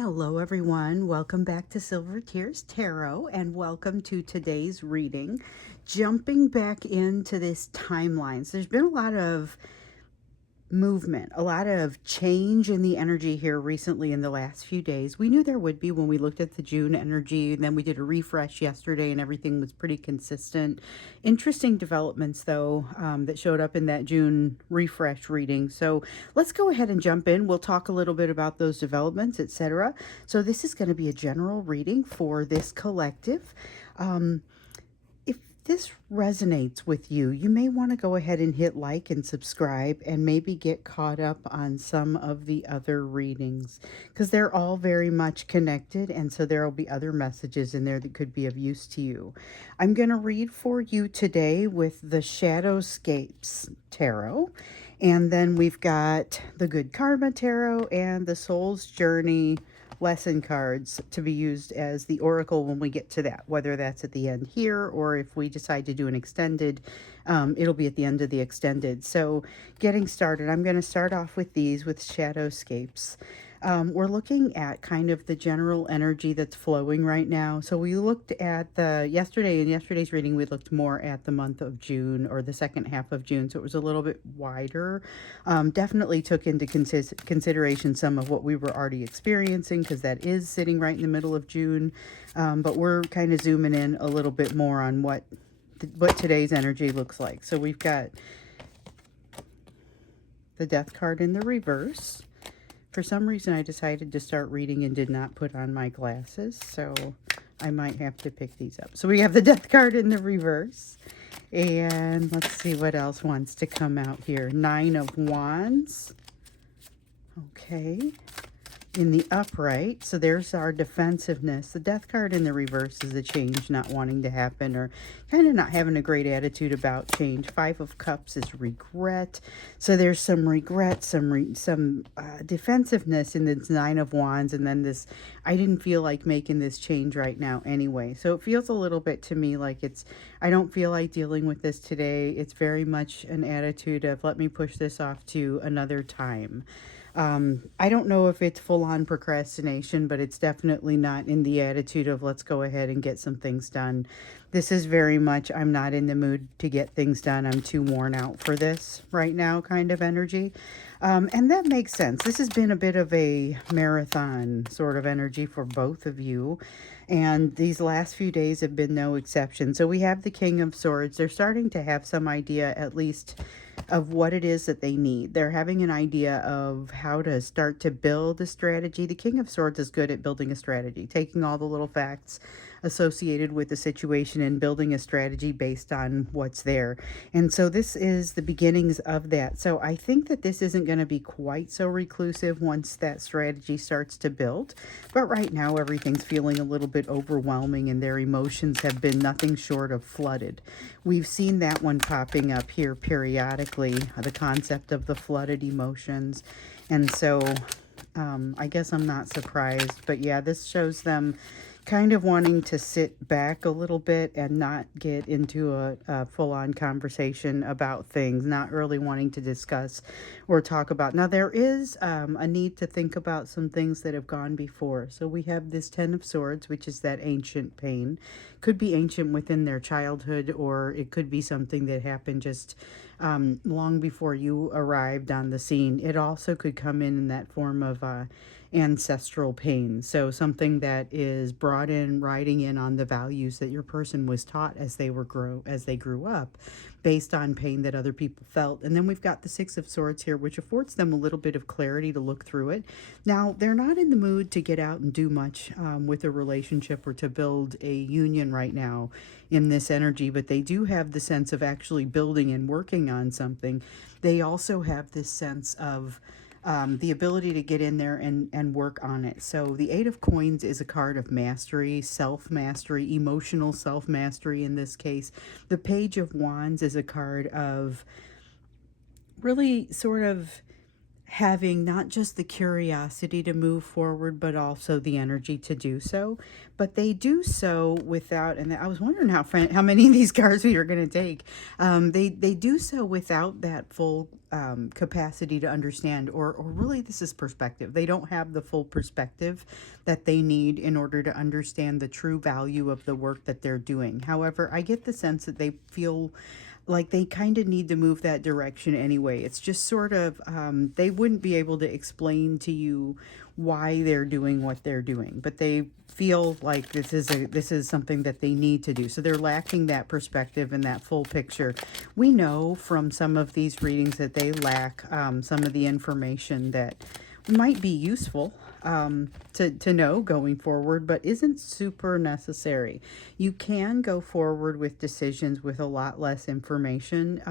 Hello, everyone. Welcome back to Silver Tears Tarot, and welcome to today's reading. Jumping back into this timeline. So, there's been a lot of movement, a lot of change in the energy here recently in the last few days. We knew there would be when we looked at the June energy, and then we did a refresh yesterday, and everything was pretty consistent. Interesting developments, though, that showed up in that June refresh reading. So let's go ahead and jump in. We'll talk a little bit about those developments, etc. So this is going to be a general reading for this collective. If this resonates with you, you may want to go ahead and hit like and subscribe and maybe get caught up on some of the other readings because they're all very much connected, and so there will be other messages in there that could be of use to you. I'm going to read for you today with the Shadowscapes Tarot, and then we've got the Good Karma Tarot and the Soul's Journey lesson cards to be used as the oracle when we get to that, whether that's at the end here or if we decide to do an extended, it'll be at the end of the extended. So getting started, I'm going to start off with these with Shadowscapes. We're looking at kind of the general energy that's flowing right now. So we looked at in yesterday's reading, we looked more at the month of June, or the second half of June. So it was a little bit wider. Definitely took into consideration some of what we were already experiencing, because that is sitting right in the middle of June. But we're kind of zooming in a little bit more on what today's energy looks like. So we've got the Death card in the reverse. For some reason, I decided to start reading and did not put on my glasses, so I might have to pick these up. So we have the Death card in the reverse. And let's see what else wants to come out here. Nine of Wands. Okay. In the upright, so there's our defensiveness. The Death card in the reverse is a change not wanting to happen, or kind of not having a great attitude about change. Five of Cups is regret, so there's some regret, some defensiveness in this Nine of Wands, and then this, I didn't feel like making this change right now anyway. So it feels a little bit to me like I don't feel like dealing with this today. It's very much an attitude of, let me push this off to another time. I don't know if it's full-on procrastination, but it's definitely not in the attitude of, let's go ahead and get some things done. This is very much, I'm not in the mood to get things done. I'm too worn out for this right now kind of energy. And that makes sense. This has been a bit of a marathon sort of energy for both of you. And these last few days have been no exception. So we have the King of Swords. They're starting to have some idea, at least, of what it is that they need. They're having an idea of how to start to build a strategy. The King of Swords is good at building a strategy, taking all the little facts associated with the situation and building a strategy based on what's there. And so this is the beginnings of that. So I think that this isn't going to be quite so reclusive once that strategy starts to build. But right now everything's feeling a little bit overwhelming, and their emotions have been nothing short of flooded. We've seen that one popping up here periodically, the concept of the flooded emotions. And so I guess I'm not surprised. But yeah, this shows them kind of wanting to sit back a little bit and not get into a full-on conversation about things, not really wanting to discuss or talk about. Now, there is a need to think about some things that have gone before. So we have this Ten of Swords, which is that ancient pain. Could be ancient within their childhood, or it could be something that happened just long before you arrived on the scene. It also could come in that form of ancestral pain. So something that is brought in, riding in on the values that your person was taught as they grew up, based on pain that other people felt. And then we've got the Six of Swords here, which affords them a little bit of clarity to look through it. Now, they're not in the mood to get out and do much with a relationship or to build a union right now in this energy, but they do have the sense of actually building and working on something. They also have this sense of the ability to get in there and work on it. So the Eight of Coins is a card of mastery, self-mastery, emotional self-mastery in this case. The Page of Wands is a card of really sort of having not just the curiosity to move forward, but also the energy to do so. But they do so without, and I was wondering how many of these cards we were going to take. They do so without that full capacity to understand, or really this is perspective. They don't have the full perspective that they need in order to understand the true value of the work that they're doing. However, I get the sense that they feel like they kind of need to move that direction anyway. It's just sort of, they wouldn't be able to explain to you why they're doing what they're doing, but they feel like this is something that they need to do. So they're lacking that perspective and that full picture. We know from some of these readings that they lack some of the information that might be useful to know going forward, but isn't super necessary. You can go forward with decisions with a lot less information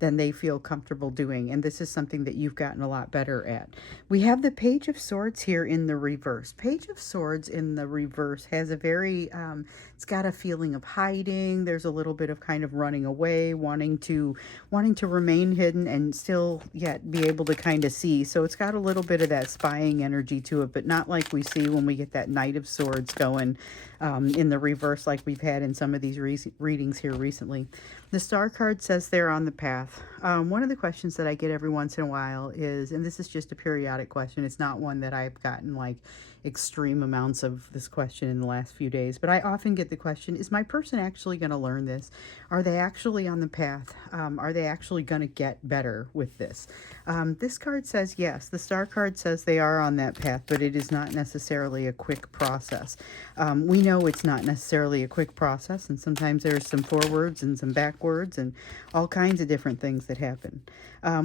than they feel comfortable doing, and this is something that you've gotten a lot better at. We have the Page of Swords here in the reverse. Page of Swords in the reverse has a very, it's got a feeling of hiding. There's a little bit of kind of running away, wanting to remain hidden and still yet be able to kind of see. So it's got a little bit of that spying energy to it, but not like we see when we get that Knight of Swords going in the reverse like we've had in some of these readings here recently. The Star card says they're on the path. One of the questions that I get every once in a while is, and this is just a periodic question, it's not one that I've gotten like extreme amounts of this question in the last few days, but I often get the question, is my person actually going to learn this? Are they actually on the path? Are they actually going to get better with this? This card says yes. The Star card says they are on that path, but it is not necessarily a quick process. We know it's not necessarily a quick process, and sometimes there's some forwards and some backwards and all kinds of different things that happen.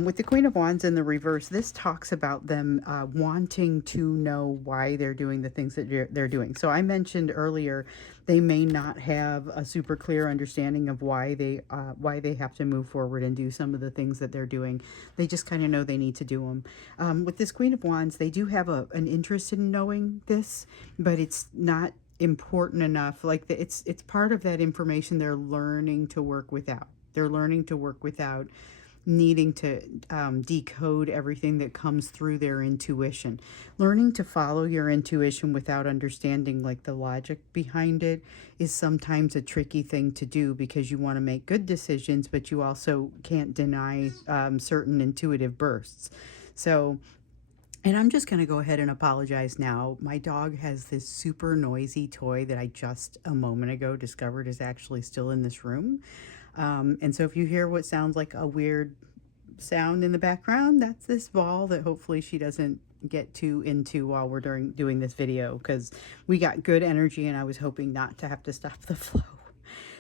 With the Queen of Wands in the reverse, this talks about them wanting to know why they're doing the things that they're doing. So I mentioned earlier they may not have a super clear understanding of why they have to move forward and do some of the things that they're doing. They just kind of know they need to do them. With this Queen of Wands, they do have an interest in knowing this, but it's not important enough. Like it's part of that information they're learning to work without. They're learning to work without needing to decode everything that comes through their intuition. Learning to follow your intuition without understanding like the logic behind it is sometimes a tricky thing to do, because you want to make good decisions, but you also can't deny certain intuitive bursts. So, and I'm just going to go ahead and apologize now. My dog has this super noisy toy that I just a moment ago discovered is actually still in this room. And so if you hear what sounds like a weird sound in the background, that's this ball that hopefully she doesn't get too into while we're doing this video, because we got good energy and I was hoping not to have to stop the flow.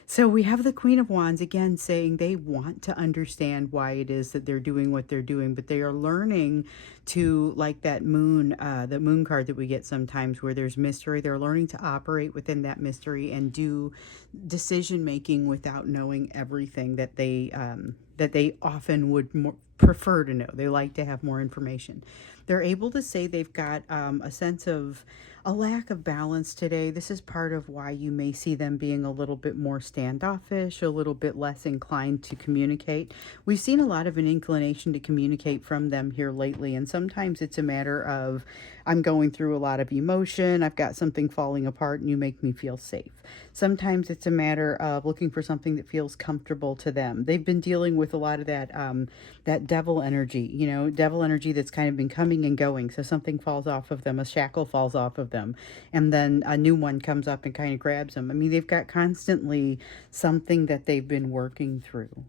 So we have the Queen of Wands again saying they want to understand why it is that they're doing what they're doing, but they are learning to, like that moon, the moon card that we get sometimes where there's mystery, they're learning to operate within that mystery and do decision making without knowing everything that they often would prefer to know. They like to have more information. They're able to say they've got a sense of a lack of balance today. This is part of why you may see them being a little bit more standoffish, a little bit less inclined to communicate. We've seen a lot of an inclination to communicate from them here lately, and sometimes it's a matter of, I'm going through a lot of emotion, I've got something falling apart, and you make me feel safe. Sometimes it's a matter of looking for something that feels comfortable to them. They've been dealing with a lot of that that devil energy, devil energy that's kind of been coming and going. So something falls off of them, a shackle falls off of them, and then a new one comes up and kind of grabs them. I mean, they've got constantly something that they've been working through.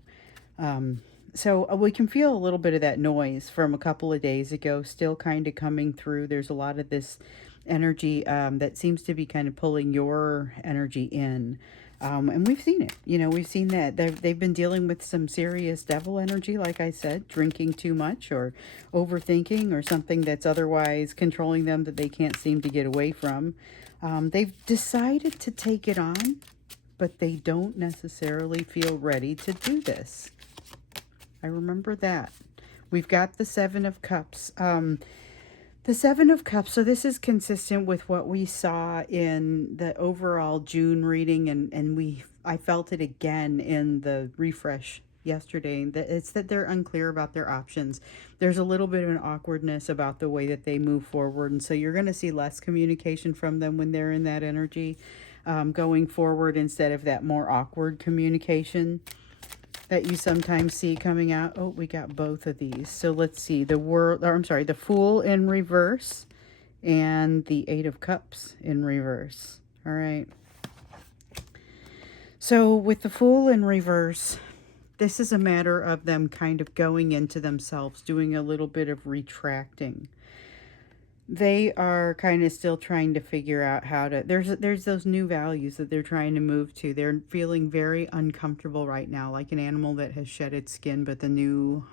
So we can feel a little bit of that noise from a couple of days ago still kind of coming through. There's a lot of this energy that seems to be kind of pulling your energy in. And we've seen it, we've seen that they've been dealing with some serious devil energy, like I said, drinking too much or overthinking or something that's otherwise controlling them that they can't seem to get away from. They've decided to take it on, but they don't necessarily feel ready to do this. I remember that. We've got the Seven of Cups. The Seven of Cups, so this is consistent with what we saw in the overall June reading, and I felt it again in the refresh yesterday, that it's that they're unclear about their options. There's a little bit of an awkwardness about the way that they move forward, and so you're going to see less communication from them when they're in that energy, going forward, instead of that more awkward communication that you sometimes see coming out. Oh, we got both of these. So let's see, the world, or I'm sorry, the Fool in reverse and the Eight of Cups in reverse. All right. So with the Fool in reverse, this is a matter of them kind of going into themselves, doing a little bit of retracting. They are kind of still trying to figure out how to, there's those new values that they're trying to move to. They're feeling very uncomfortable right now, like an animal that has shed its skin, but the new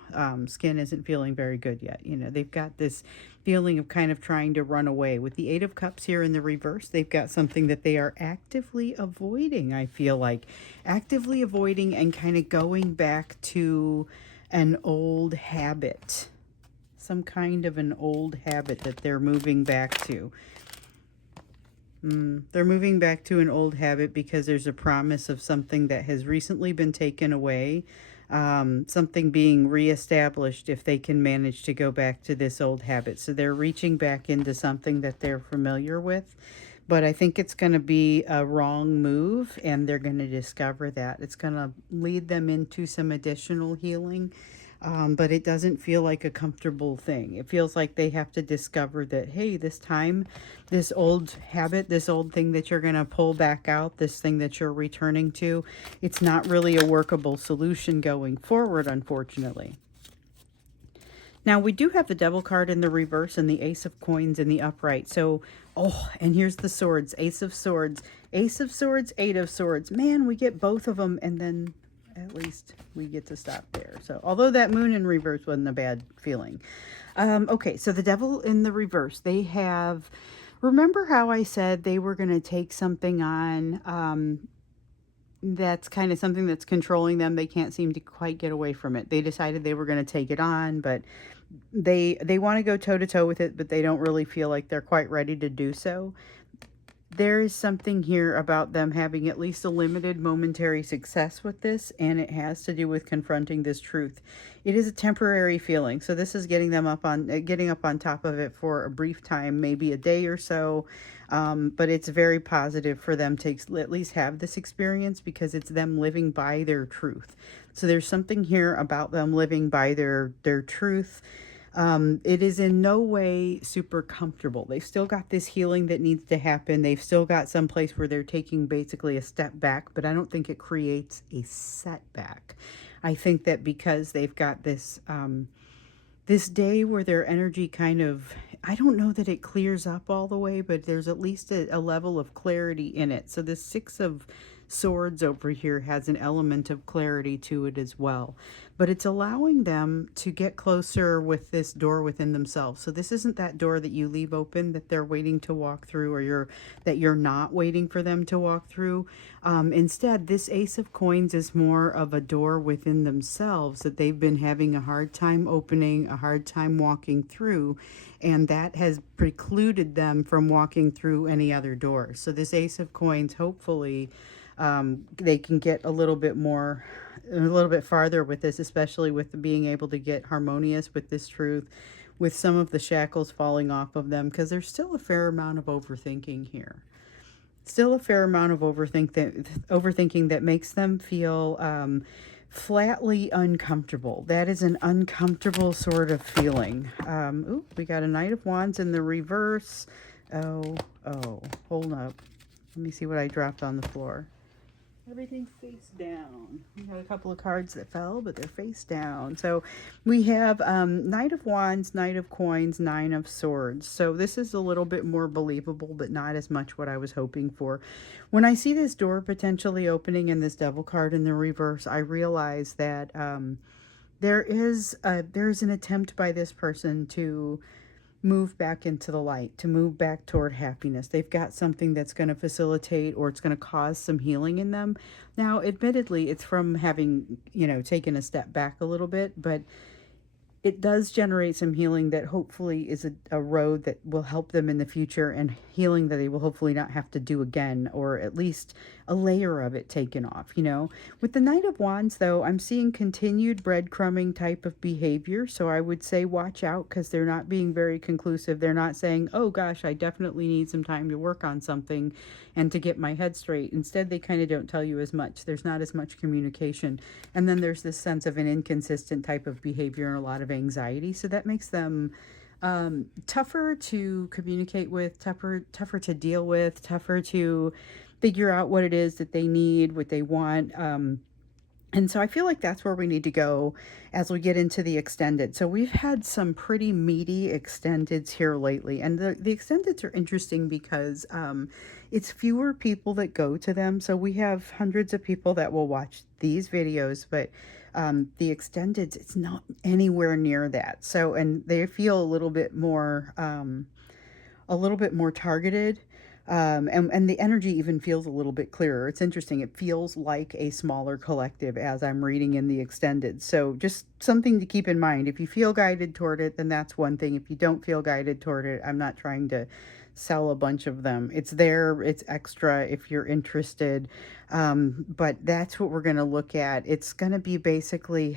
skin isn't feeling very good yet. You know, they've got this feeling of kind of trying to run away. With the Eight of Cups here in the reverse, they've got something that they are actively avoiding, I feel like. Actively avoiding and kind of going back to an old habit. Some kind of an old habit that they're moving back to. They're moving back to an old habit because there's a promise of something that has recently been taken away. Something being reestablished if they can manage to go back to this old habit. So they're reaching back into something that they're familiar with. But I think it's going to be a wrong move, and they're going to discover that. It's going to lead them into some additional healing. But it doesn't feel like a comfortable thing. It feels like they have to discover that, hey, this time, this old habit, this old thing that you're going to pull back out, this thing that you're returning to, it's not really a workable solution going forward, unfortunately. Now, we do have the Devil card in the reverse and the Ace of Coins in the upright. So, oh, and here's the swords. Ace of Swords, Eight of Swords. Man, we get both of them, and then at least we get to stop there. So although that Moon in reverse wasn't a bad feeling. Okay, so the Devil in the reverse, they have, remember how I said they were going to take something on that's kind of something that's controlling them. They can't seem to quite get away from it. They decided they were going to take it on, but they want to go toe to toe with it, but they don't really feel like they're quite ready to do so. There is something here about them having at least a limited momentary success with this, and it has to do with confronting this truth. It is a temporary feeling, so this is getting them up on top of it for a brief time, maybe a day or so, but it's very positive for them to at least have this experience because it's them living by their truth. So there's something here about them living by their truth. It is in no way super comfortable. They've still got this healing that needs to happen. They've still got some place where they're taking basically a step back, but I don't think it creates a setback. I think that because they've got this, this day where their energy kind of, I don't know that it clears up all the way, but there's at least a level of clarity in it. So this Six of Swords over here has an element of clarity to it as well, but it's allowing them to get closer with this door within themselves. So this isn't that door that you leave open that they're waiting to walk through, or that you're not waiting for them to walk through. Instead, this Ace of Coins is more of a door within themselves that they've been having a hard time opening, a hard time walking through, and that has precluded them from walking through any other doors. So this Ace of Coins, hopefully, they can get a little bit farther with this, especially with being able to get harmonious with this truth, with some of the shackles falling off of them, because there's still a fair amount of overthinking here. Still a fair amount of overthinking that makes them feel flatly uncomfortable. That is an uncomfortable sort of feeling. Ooh, we got a Knight of Wands in the reverse. Oh, hold up. Let me see what I dropped on the floor. Everything's face down. We got a couple of cards that fell, but they're face down. So we have Knight of Wands, Knight of Coins, Nine of Swords. So this is a little bit more believable, but not as much what I was hoping for. When I see this door potentially opening and this Devil card in the reverse, I realize that there's an attempt by this person to move back into the light, to move back toward happiness. They've got something that's going to facilitate, or it's going to cause some healing in them. Now, admittedly, it's from having, taken a step back a little bit, but it does generate some healing that hopefully is a road that will help them in the future, and healing that they will hopefully not have to do again, or at least a layer of it taken off, you know. With the Knight of Wands, though, I'm seeing continued breadcrumbing type of behavior. So I would say watch out, because they're not being very conclusive. They're not saying, oh gosh, I definitely need some time to work on something and to get my head straight. Instead, they kind of don't tell you as much. There's not as much communication. And then there's this sense of an inconsistent type of behavior and a lot of anxiety. So that makes them tougher to communicate with, tougher to deal with, tougher to figure out what it is that they need, what they want. And so I feel like that's where we need to go as we get into the extended. So we've had some pretty meaty extendeds here lately. And the extendeds are interesting because it's fewer people that go to them. So we have hundreds of people that will watch these videos, but the extendeds, it's not anywhere near that. So, and they feel a little bit more targeted. And the energy even feels a little bit clearer. It's interesting. It feels like a smaller collective as I'm reading in the extended. So just something to keep in mind. If you feel guided toward it, then that's one thing. If you don't feel guided toward it, I'm not trying to sell a bunch of them. It's there. It's extra if you're interested. But that's what we're going to look at. It's going to be basically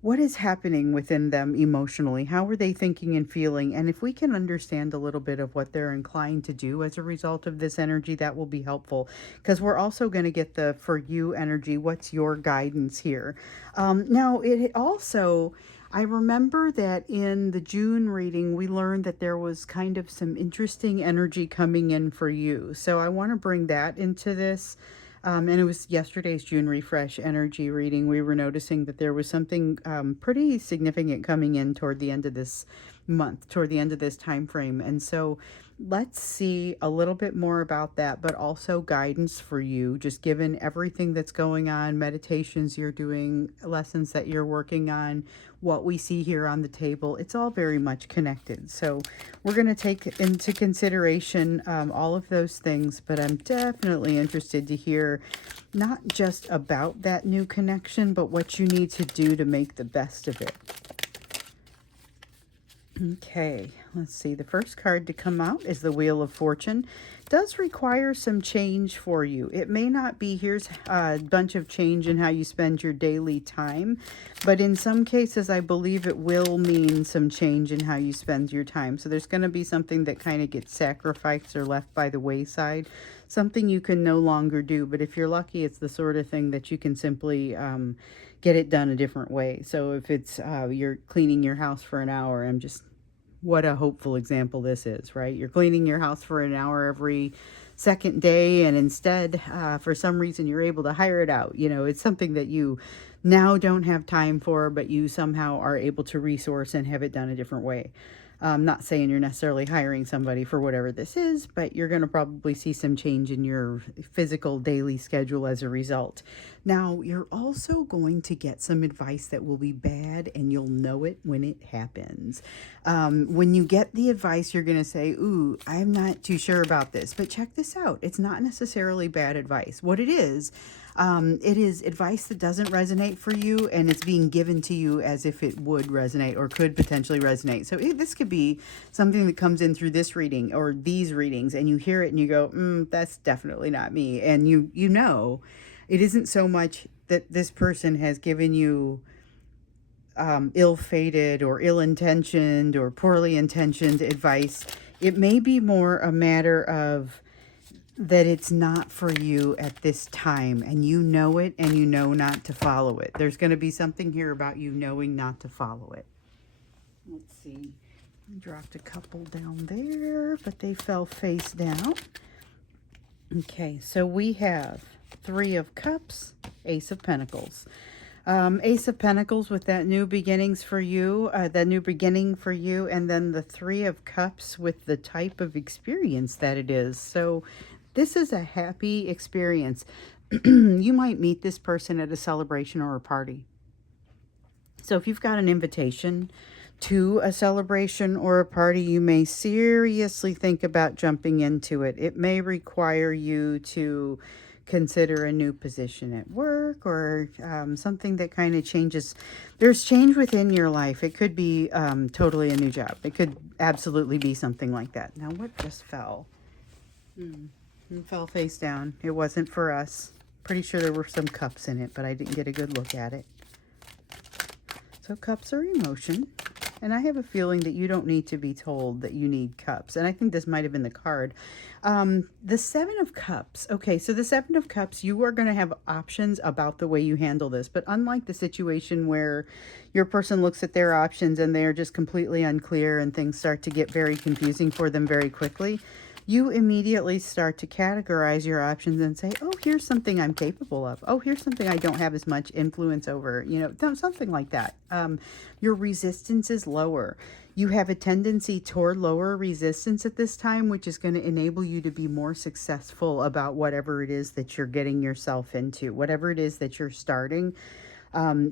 what is happening within them emotionally? How are they thinking and feeling? And if we can understand a little bit of what they're inclined to do as a result of this energy, that will be helpful, because we're also going to get the for you energy. What's your guidance here? Now, it also, I remember that in the June reading, we learned that there was kind of some interesting energy coming in for you. So I want to bring that into this. And it was yesterday's June refresh energy reading. We were noticing that there was something pretty significant coming in toward the end of this month, toward the end of this time frame. And so let's see a little bit more about that, but also guidance for you, just given everything that's going on, meditations you're doing, lessons that you're working on, what we see here on the table. It's all very much connected. So we're going to take into consideration all of those things, but I'm definitely interested to hear not just about that new connection, but what you need to do to make the best of it. Okay, let's see. The first card to come out is the Wheel of Fortune. It does require some change for you. It may not be, here's a bunch of change in how you spend your daily time, but in some cases, I believe it will mean some change in how you spend your time. So there's going to be something that kind of gets sacrificed or left by the wayside, something you can no longer do. But if you're lucky, it's the sort of thing that you can simply get it done a different way. So if it's you're cleaning your house for an hour, what a hopeful example this is, right? You're cleaning your house for an hour every second day, and instead, for some reason, you're able to hire it out. You know, it's something that you now don't have time for, but you somehow are able to resource and have it done a different way. I'm not saying you're necessarily hiring somebody for whatever this is, but you're going to probably see some change in your physical daily schedule as a result. Now, you're also going to get some advice that will be bad, and you'll know it when it happens. When you get the advice, you're going to say, ooh, I'm not too sure about this, but check this out. It's not necessarily bad advice. What it is advice that doesn't resonate for you, and it's being given to you as if it would resonate or could potentially resonate. So this could be something that comes in through this reading or these readings, and you hear it and you go, that's definitely not me. And you know, it isn't so much that this person has given you ill-fated or ill-intentioned or poorly intentioned advice. It may be more a matter of that it's not for you at this time, and you know it, and you know not to follow it. There's going to be something here about you knowing not to follow it. Let's see. I dropped a couple down there, but they fell face down. Okay, so we have Three of Cups, Ace of Pentacles. Ace of Pentacles with that new beginnings for you, that new beginning for you, and then the Three of Cups with the type of experience that it is. So this is a happy experience. You might meet this person at a celebration or a party. So if you've got an invitation to a celebration or a party, you may seriously think about jumping into it. It may require you to consider a new position at work, or something that kind of changes. There's change within your life. It could be totally a new job. It could absolutely be something like that. Now, what just fell? It fell face down. It wasn't for us. Pretty sure there were some cups in it, but I didn't get a good look at it. So cups are emotion. And I have a feeling that you don't need to be told that you need cups. And I think this might have been the card. The Seven of Cups. Okay, so the Seven of Cups, you are going to have options about the way you handle this. But unlike the situation where your person looks at their options and they're just completely unclear and things start to get very confusing for them very quickly, you immediately start to categorize your options and say, oh, here's something I'm capable of. Oh, here's something I don't have as much influence over, something like that. Your resistance is lower. You have a tendency toward lower resistance at this time, which is going to enable you to be more successful about whatever it is that you're getting yourself into, whatever it is that you're starting.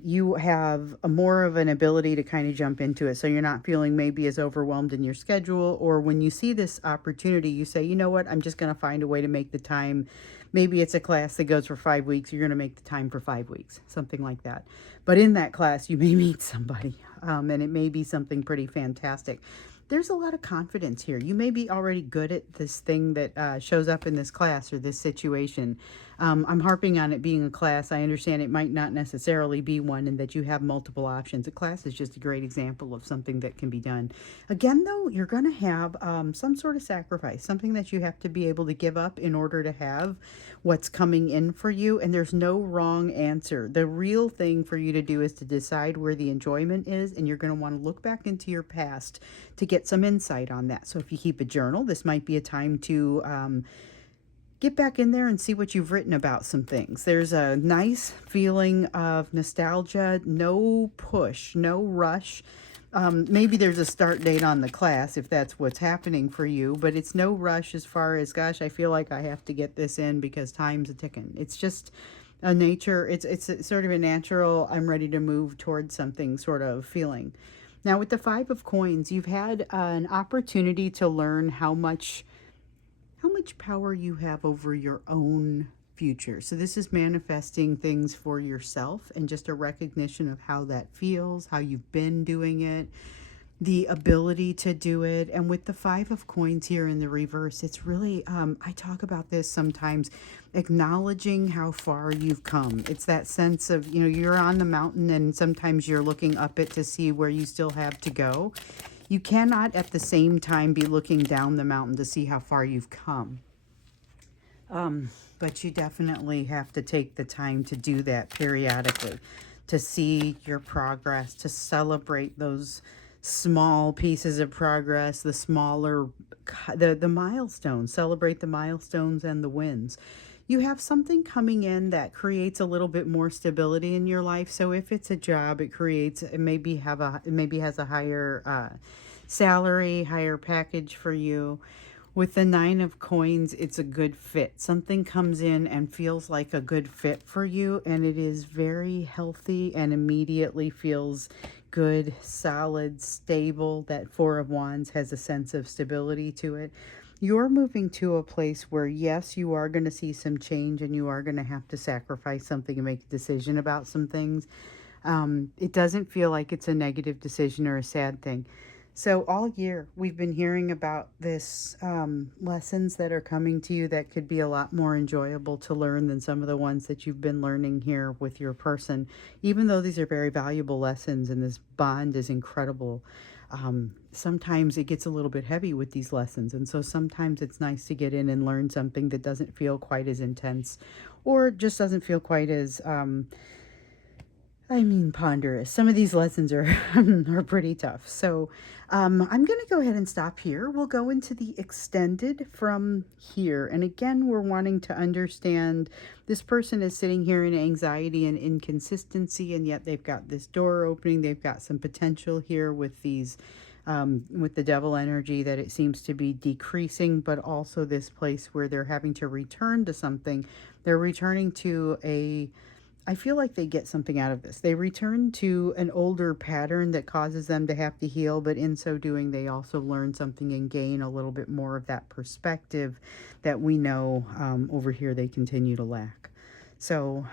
You have more of an ability to kind of jump into it. So you're not feeling maybe as overwhelmed in your schedule, or when you see this opportunity, you say, you know what, I'm just going to find a way to make the time. Maybe it's a class that goes for 5 weeks. You're going to make the time for 5 weeks, something like that. But in that class, you may meet somebody, and it may be something pretty fantastic. There's a lot of confidence here. You may be already good at this thing that shows up in this class or this situation. I'm harping on it being a class. I understand it might not necessarily be one, and that you have multiple options. A class is just a great example of something that can be done. Again, though, you're going to have some sort of sacrifice, something that you have to be able to give up in order to have what's coming in for you. And there's no wrong answer. The real thing for you to do is to decide where the enjoyment is, and you're going to want to look back into your past to get some insight on that. So if you keep a journal, this might be a time to get back in there and see what you've written about some things. There's a nice feeling of nostalgia, no push, no rush. Maybe there's a start date on the class if that's what's happening for you, but it's no rush as far as, gosh, I feel like I have to get this in because time's a ticking. It's just a nature, it's sort of a natural, I'm ready to move towards something sort of feeling. Now with the Five of Coins, you've had an opportunity to learn how much power you have over your own future. So this is manifesting things for yourself and just a recognition of how that feels, how you've been doing it, the ability to do it. And with the Five of Coins here in the reverse, it's really, I talk about this sometimes, acknowledging how far you've come. It's that sense of, you're on the mountain and sometimes you're looking up it to see where you still have to go. You cannot at the same time be looking down the mountain to see how far you've come. But you definitely have to take the time to do that periodically, to see your progress, to celebrate those small pieces of progress, the smaller, the milestones, celebrate the milestones and the wins. You have something coming in that creates a little bit more stability in your life. So if it's a job, it maybe has a higher salary, higher package for you. With the Nine of Coins, it's a good fit. Something comes in and feels like a good fit for you, and it is very healthy and immediately feels good, solid, stable. That Four of Wands has a sense of stability to it. You're moving to a place where, yes, you are going to see some change and you are going to have to sacrifice something and make a decision about some things. It doesn't feel like it's a negative decision or a sad thing. So all year we've been hearing about this lessons that are coming to you that could be a lot more enjoyable to learn than some of the ones that you've been learning here with your person. Even though these are very valuable lessons and this bond is incredible, sometimes it gets a little bit heavy with these lessons. And so sometimes it's nice to get in and learn something that doesn't feel quite as intense or just doesn't feel quite as ponderous. Some of these lessons are are pretty tough. So I'm going to go ahead and stop here. We'll go into the extended from here. And again, we're wanting to understand this person is sitting here in anxiety and inconsistency, and yet they've got this door opening. They've got some potential here with these, with the devil energy, that it seems to be decreasing, but also this place where they're having to return to something. They're returning to a I feel like they get something out of this. They return to an older pattern that causes them to have to heal, but in so doing, they also learn something and gain a little bit more of that perspective that we know over here they continue to lack. So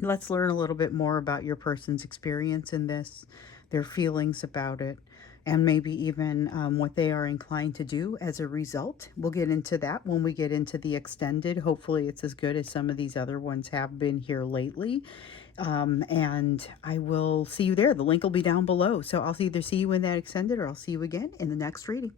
let's learn a little bit more about your person's experience in this, their feelings about it, and maybe even what they are inclined to do as a result. We'll get into that when we get into the extended. Hopefully it's as good as some of these other ones have been here lately. And I will see you there. The link will be down below. So I'll either see you in that extended or I'll see you again in the next reading.